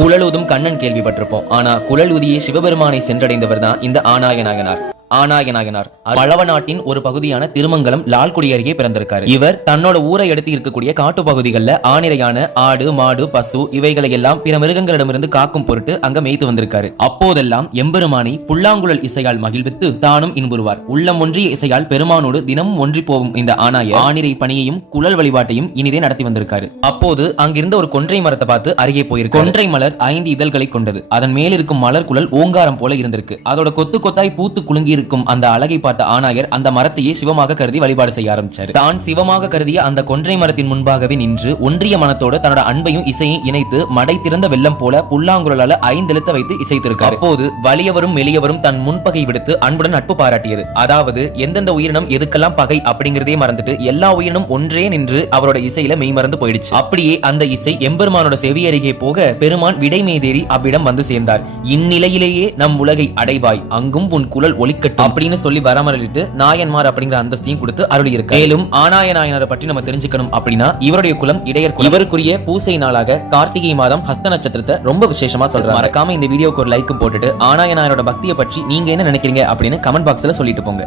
குழலூதும் கண்ணன் கேள்விப்பட்டிருப்போம். ஆனா குழலூதியே சிவபெருமானை சென்றடைந்தவர் தான் இந்த ஆனாயநாயனார். ஆனாயநாயனார் பல்லவ நாட்டின் ஒரு பகுதியான திருமங்கலம் லால்குடி அருகே பிறந்திருக்காரு. இவர் தன்னோட ஊரை எடுத்து இருக்கக்கூடிய காட்டு பகுதிகளில் ஆணிரையான ஆடு மாடு பசு இவைகளை எல்லாம் பிற மிருகங்களிடமிருந்து காக்கும் பொருட்டு அங்க மேய்த்து வந்திருக்காரு. அப்போதெல்லாம் எம்பெருமானை புல்லாங்குழல் இசையால் மகிழ்வித்து தானும் இன்புறுவார். உள்ளம் ஒன்றிய இசையால் பெருமானோடு தினமும் ஒன்றி போகும் இந்த ஆனாய ஆணிரை பணியையும் குழல் வழிபாட்டையும் இனிதே நடத்தி வந்திருக்காரு. அப்போது அங்கிருந்த ஒரு கொன்றை மரத்தை பார்த்து அருகே போயிருக்கு. கொன்றை மலர் 5 இதழ்களை கொண்டது. அதன் மேல் இருக்கும் மலர் குழல் ஓங்காரம் போல இருந்திருக்கு. அதோட கொத்து கொத்தாய் பூத்து குலுங்கி இருக்கும் அந்த அழகை பார்த்த ஆனாயர் அந்த மரத்தையே சிவமாக கருதி வழிபாடு செய்ய ஆரம்பிச்சார். தான் சிவமாக கருதிய அந்த கொன்றை மரத்தின் முன்பாகவே நின்று ஒன்றிய மனத்தோடு தன்னோட அன்பையும் இசையும் இணைத்து மடை திறந்த வெள்ளம் போல புல்லாங்குழலால 5 எழுத்த வைத்து இசைத்திருக்கார். அப்போது வலியவரும் மெலியவரும் தன் முன்பகை விடுத்து அன்புடன் நட்பு பாராட்டியது. அதாவது எந்தெந்த உயிரினம் எதுக்கெல்லாம் பகை அப்படிங்கறதே மறந்துட்டு எல்லா உயிரினும் ஒன்றே நின்று அவரோட இசையில மெய் மறந்து போயிடுச்சு. அப்படியே அந்த இசை எம்பெருமானோட செவி அருகே போக பெருமான் விடைமேதேறி அவ்விடம் வந்து சேர்ந்தார். இந்நிலையிலேயே நம் உலகை அடைவாய், அங்கும் உன் குழல் ஒலிக்கட்டும் அப்படின்னு சொல்லி வரமரலிட்டு நாயன்மார் அப்படிங்கிற அந்தஸ்தையும் கொடுத்து அருளி இருக்கு. மேலும் ஆனாய நாயனாரை பற்றி நம்ம தெரிஞ்சுக்கணும் அப்படின்னா இவருடைய குலம் இடையர் குலம். இவருக்குரிய பூசை நாளாக கார்த்திகை மாதம் ஹஸ்த நட்சத்திரத்தை ரொம்ப விசேஷமா சொல்றாங்க. மறக்காம இந்த வீடியோக்கு ஒரு லைக் போட்டுட்டு ஆனாய நாயனோட பக்தியை பற்றி நீங்க என்ன நினைக்கிறீங்க அப்படின்னு கமெண்ட் பாக்ஸ்ல சொல்லிட்டு போங்க.